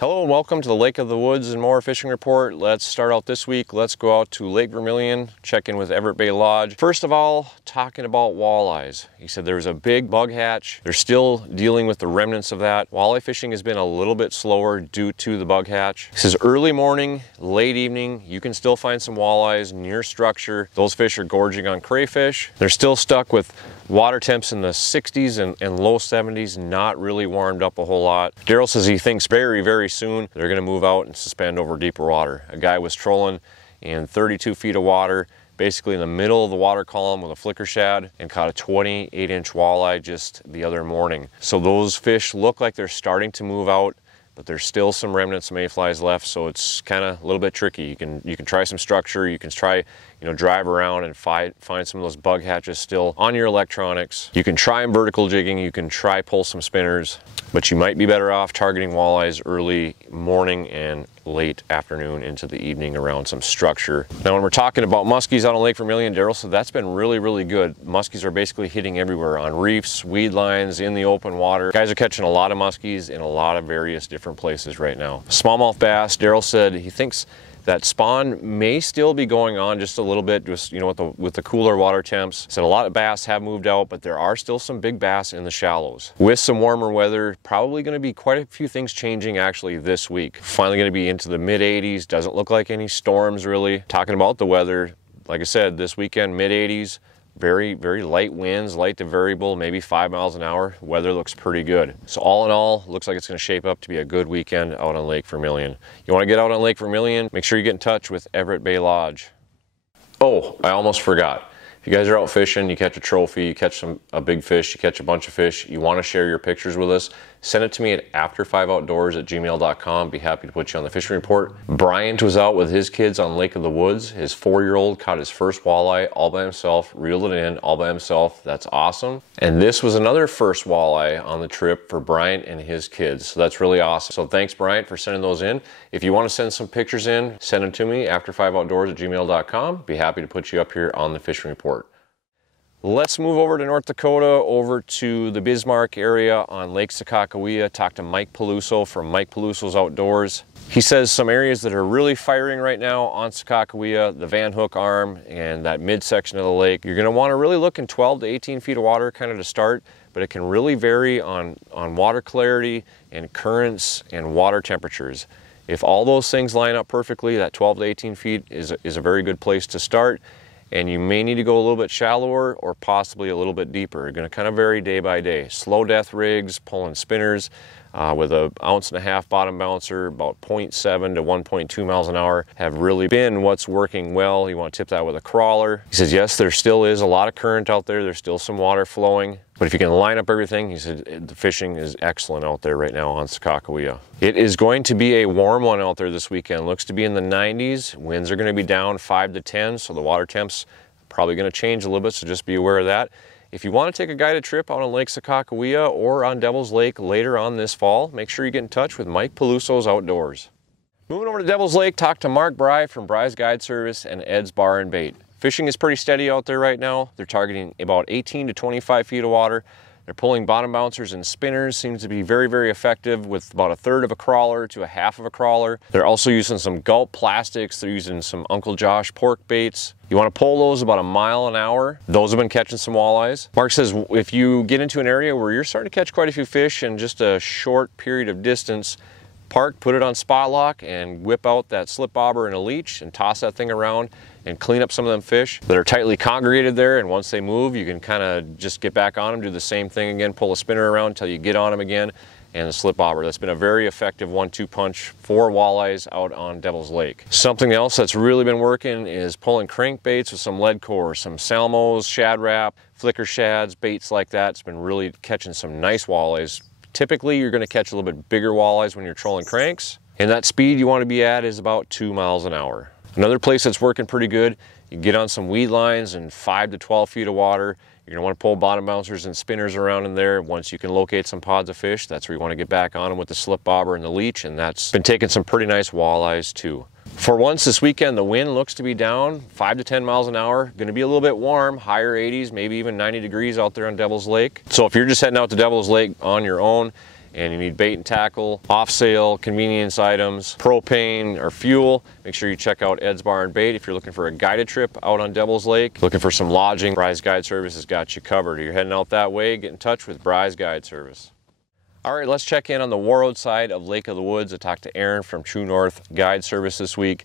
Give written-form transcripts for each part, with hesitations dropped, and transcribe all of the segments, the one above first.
Hello and welcome to the Lake of the Woods and More Fishing Report. Let's start out this week. Let's go out to Lake Vermilion, check in with Everett Bay Lodge. First of all, talking about walleyes. He said there's a big bug hatch. They're still dealing with the remnants of that. Walleye fishing has been a little bit slower due to the bug hatch. He says early morning, late evening, you can still find some walleyes near structure. Those fish are gorging on crayfish. They're still stuck with water temps in the 60s and low 70s, not really warmed up a whole lot. Daryl says he thinks very soon they're gonna move out and suspend over deeper water. A guy was trolling in 32 feet of water, basically in the middle of the water column with a flicker shad, and caught a 28-inch walleye just the other morning. So those fish look like they're starting to move out, but there's still some remnants of mayflies left, so it's kind of a little bit tricky. You can try some structure, you can try, drive around and find some of those bug hatches still on your electronics. You can try vertical jigging, you can try pull some spinners, but you might be better off targeting walleyes early morning and late afternoon into the evening around some structure. Now when we're talking about muskies out on Lake Vermilion, Daryl said that's been really good. Muskies are basically hitting everywhere, on reefs, weed lines, in the open water. Guys are catching a lot of muskies in a lot of various different places right now. Smallmouth bass, Daryl said he thinks that spawn may still be going on just a little bit, just with the cooler water temps. Said a lot of bass have moved out, but there are still some big bass in the shallows. With some warmer weather, probably going to be quite a few things changing actually this week. Finally going to be into the mid 80s. Doesn't look like any storms really. Talking about the weather, like I said, this weekend mid 80s. Very light winds, light to variable, maybe 5 miles an hour. Weather looks pretty good. So all in all, looks like it's going to shape up to be a good weekend out on Lake Vermilion. You want to get out on Lake Vermilion, make sure you get in touch with Everett Bay Lodge. Oh, I almost forgot. If you guys are out fishing, you catch a trophy, you catch a big fish, you catch a bunch of fish, you want to share your pictures with us, send it to me at after5outdoors@gmail.com. Be happy to put you on the fishing report. Bryant was out with his kids on Lake of the Woods. His 4-year-old caught his first walleye all by himself, reeled it in all by himself. That's awesome. And this was another first walleye on the trip for Bryant and his kids. So that's really awesome. So thanks, Bryant, for sending those in. If you want to send some pictures in, send them to me, after5outdoors@gmail.com. Be happy to put you up here on the fishing report. Let's move over to North Dakota, over to the Bismarck area on Lake Sakakawea. Talk to Mike Peluso from Mike Peluso's Outdoors. He says some areas that are really firing right now on Sakakawea, the Van Hook Arm and that midsection of the lake. You're going to want to really look in 12 to 18 feet of water kind of to start, but it can really vary on water clarity and currents and water temperatures. If all those things line up perfectly, that 12 to 18 feet is a very good place to start. And you may need to go a little bit shallower or possibly a little bit deeper. You're going to kind of vary day by day. Slow death rigs, pulling spinners with a 1.5 ounce bottom bouncer, about 0.7 to 1.2 miles an hour have really been what's working well. You want to tip that with a crawler. He says, yes, there still is a lot of current out there. There's still some water flowing. But if you can line up everything, he said the fishing is excellent out there right now on Sakakawea. It is going to be a warm one out there this weekend. Looks to be in the 90s. Winds are going to be down 5 to 10, so the water temps probably going to change a little bit, so just be aware of that. If you want to take a guided trip out on Lake Sakakawea or on Devil's Lake later on this fall, make sure you get in touch with Mike Peluso's Outdoors. Moving over to Devil's Lake, talk to Mark Bry from Bry's Guide Service and Ed's Bar and Bait. Fishing is pretty steady out there right now. They're targeting about 18 to 25 feet of water. They're pulling bottom bouncers and spinners. Seems to be very effective with about 1/3 of a crawler to 1/2 of a crawler. They're also using some gulp plastics. They're using some Uncle Josh pork baits. You want to pull those about 1 mile an hour. Those have been catching some walleyes. Mark says if you get into an area where you're starting to catch quite a few fish in just a short period of distance, park, put it on spot lock, and whip out that slip bobber and a leech and toss that thing around and clean up some of them fish that are tightly congregated there. And once they move, you can kind of just get back on them, do the same thing again, pull a spinner around until you get on them again, and the slip bobber. That's been a very effective 1-2 punch for walleyes out on Devil's Lake. Something else that's really been working is pulling crankbaits with some lead core, some salmos, shad wrap, flicker shads, baits like that. It's been really catching some nice walleyes. Typically, you're going to catch a little bit bigger walleyes when you're trolling cranks, and that speed you want to be at is about 2 miles an hour. Another place that's working pretty good, you get on some weed lines in 5 to 12 feet of water. You're going to want to pull bottom bouncers and spinners around in there. Once you can locate some pods of fish, that's where you want to get back on them with the slip bobber and the leech, and that's been taking some pretty nice walleyes too. For once this weekend, the wind looks to be down 5 to 10 miles an hour. Going to be a little bit warm, higher 80s, maybe even 90 degrees out there on Devil's Lake. So if you're just heading out to Devil's Lake on your own, and you need bait and tackle, off sale, convenience items, propane or fuel, make sure you check out Ed's Bar and Bait. If you're looking for a guided trip out on Devil's Lake, looking for some lodging, Bry's Guide Service has got you covered. If you're heading out that way, get in touch with Bry's Guide Service. All right, let's check in on the Warroad side of Lake of the Woods. I talked to Aaron from True North Guide Service this week.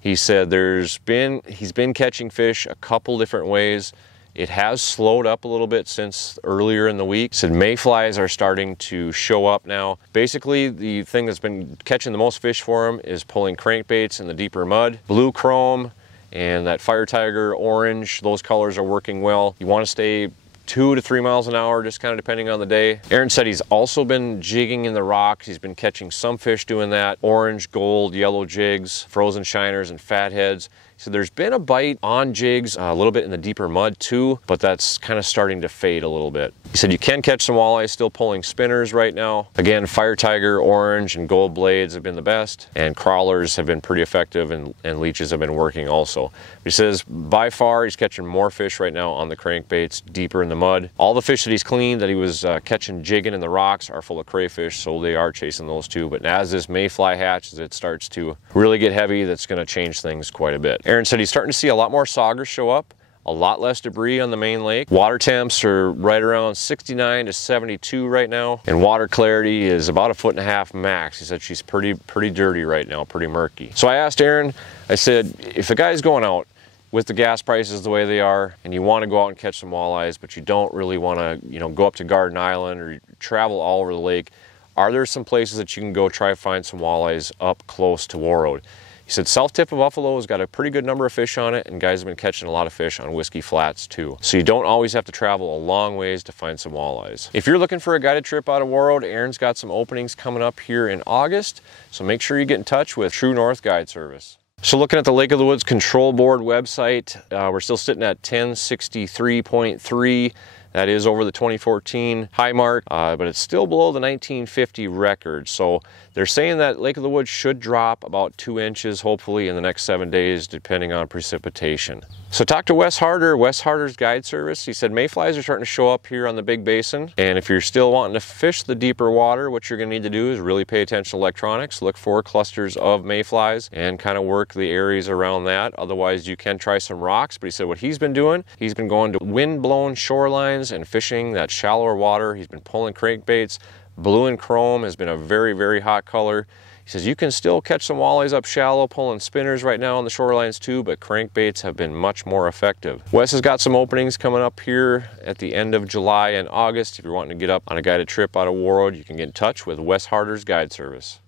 He said he's been catching fish a couple different ways. It has slowed up a little bit since earlier in the week. He said mayflies are starting to show up now. Basically, the thing that's been catching the most fish for him is pulling crankbaits in the deeper mud. Blue chrome and that fire tiger orange, those colors are working well. You want to stay 2 to 3 miles an hour, just kind of depending on the day. Aaron said he's also been jigging in the rocks. He's been catching some fish doing that. Orange, gold, yellow jigs, frozen shiners, and fatheads. So there's been a bite on jigs, a little bit in the deeper mud too, but that's kind of starting to fade a little bit. He said you can catch some walleye still pulling spinners right now. Again, fire tiger, orange, and gold blades have been the best, and crawlers have been pretty effective, and leeches have been working also. He says by far he's catching more fish right now on the crankbaits deeper in the mud. All the fish that he's cleaned that he was catching jigging in the rocks are full of crayfish, so they are chasing those too. But as this mayfly hatches, it starts to really get heavy. That's going to change things quite a bit. Aaron said he's starting to see a lot more saugers show up, a lot less debris on the main lake. Water temps are right around 69 to 72 right now, and water clarity is about 1.5 foot max. He said she's pretty dirty right now, pretty murky. So I asked Aaron, I said, if a guy's going out with the gas prices the way they are, and you want to go out and catch some walleyes, but you don't really want to, go up to Garden Island or travel all over the lake, are there some places that you can go try to find some walleyes up close to Warroad? He said south tip of Buffalo has got a pretty good number of fish on it, and guys have been catching a lot of fish on Whiskey Flats too. So you don't always have to travel a long ways to find some walleyes. If you're looking for a guided trip out of Warroad, Aaron's got some openings coming up here in August, so make sure you get in touch with True North Guide Service. So looking at the Lake of the Woods Control Board website, we're still sitting at 1063.3. That is over the 2014 high mark, but it's still below the 1950 record. So they're saying that Lake of the Woods should drop about 2 inches, hopefully, in the next 7 days, depending on precipitation. So talk to Wes Harder, Wes Harder's Guide Service. He said mayflies are starting to show up here on the Big Basin. And if you're still wanting to fish the deeper water, what you're going to need to do is really pay attention to electronics, look for clusters of mayflies, and kind of work the areas around that. Otherwise, you can try some rocks. But he said what he's been doing, he's been going to wind-blown shorelines and fishing that shallower water. He's been pulling crankbaits. Blue and chrome has been a very hot color. He says you can still catch some walleyes up shallow, pulling spinners right now on the shorelines too, but crankbaits have been much more effective. Wes has got some openings coming up here at the end of July and August. If you're wanting to get up on a guided trip out of Warroad, you can get in touch with Wes Harder's Guide Service.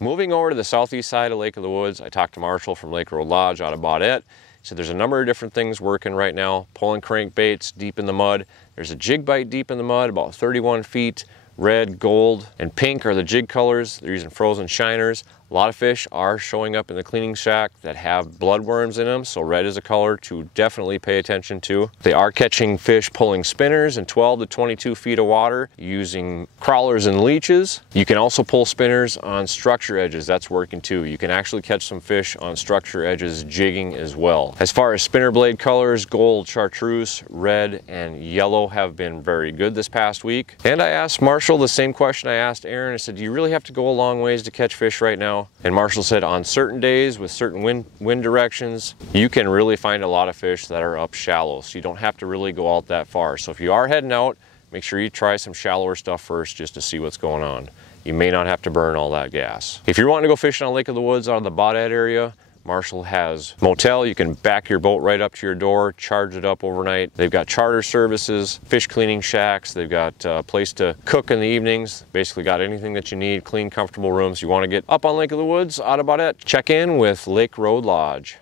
Moving over to the southeast side of Lake of the Woods, I talked to Marshall from Lake Road Lodge out of Baudette. So there's a number of different things working right now. Pulling crankbaits deep in the mud. There's a jig bite deep in the mud, about 31 feet. Red, gold, and pink are the jig colors. They're using frozen shiners. A lot of fish are showing up in the cleaning shack that have bloodworms in them, so red is a color to definitely pay attention to. They are catching fish pulling spinners in 12 to 22 feet of water using crawlers and leeches. You can also pull spinners on structure edges. That's working too. You can actually catch some fish on structure edges jigging as well. As far as spinner blade colors, gold, chartreuse, red, and yellow have been very good this past week. And I asked Marshall the same question I asked Aaron. I said, do you really have to go a long ways to catch fish right now? And Marshall said on certain days with certain wind directions, you can really find a lot of fish that are up shallow. So you don't have to really go out that far. So if you are heading out, make sure you try some shallower stuff first just to see what's going on. You may not have to burn all that gas. If you're wanting to go fishing on Lake of the Woods out of the Baudette area, Marshall has motel. You can back your boat right up to your door, charge it up overnight. They've got charter services, fish cleaning shacks. They've got a place to cook in the evenings. Basically got anything that you need, clean, comfortable rooms. You want to get up on Lake of the Woods out of Baudette, check in with Lake Road Lodge.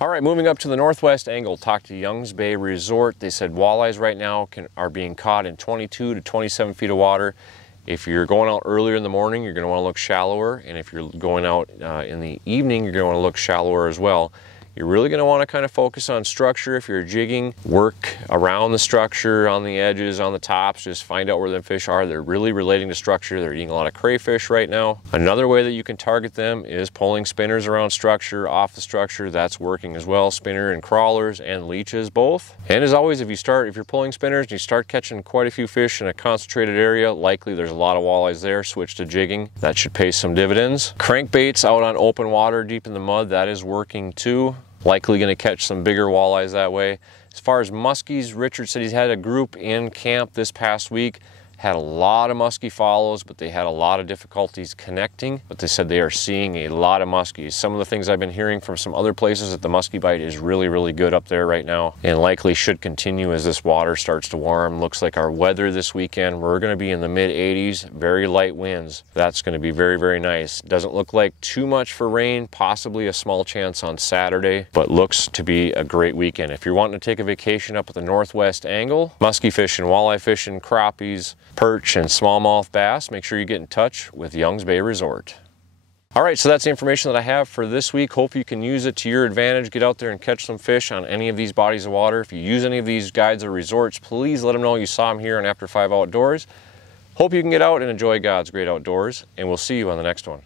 All right, moving up to the northwest angle, talked to Youngs Bay Resort. They said walleyes right now are being caught in 22 to 27 feet of water. If you're going out earlier in the morning, you're going to want to look shallower, and if you're going out in the evening, you're going to want to look shallower as well. You're really going to want to kind of focus on structure. If you're jigging, work around the structure, on the edges, on the tops, just find out where the fish are. They're really relating to structure. They're eating a lot of crayfish right now. Another way that you can target them is pulling spinners around structure, off the structure. That's working as well. Spinner and crawlers and leeches both. And as always, if you're pulling spinners and you start catching quite a few fish in a concentrated area, likely there's a lot of walleyes there, switch to jigging. That should pay some dividends. Crankbaits out on open water deep in the mud, that is working too. Likely going to catch some bigger walleyes that way. As far as muskies, Richard said he's had a group in camp this past week. Had a lot of muskie follows, but they had a lot of difficulties connecting. But they said they are seeing a lot of muskies. Some of the things I've been hearing from some other places that the muskie bite is really, really good up there right now, and likely should continue as this water starts to warm. Looks like our weather this weekend, we're going to be in the mid 80s, very light winds. That's going to be very, very nice. Doesn't look like too much for rain, possibly a small chance on Saturday, but looks to be a great weekend. If you're wanting to take a vacation up at the northwest angle, muskie fishing, walleye fishing, crappies, perch, and smallmouth bass, make sure you get in touch with Young's Bay Resort. All right, so that's the information that I have for this week. Hope you can use it to your advantage. Get out there and catch some fish on any of these bodies of water. If you use any of these guides or resorts, please let them know you saw them here on After 5 Outdoors. Hope you can get out and enjoy God's great outdoors, and we'll see you on the next one.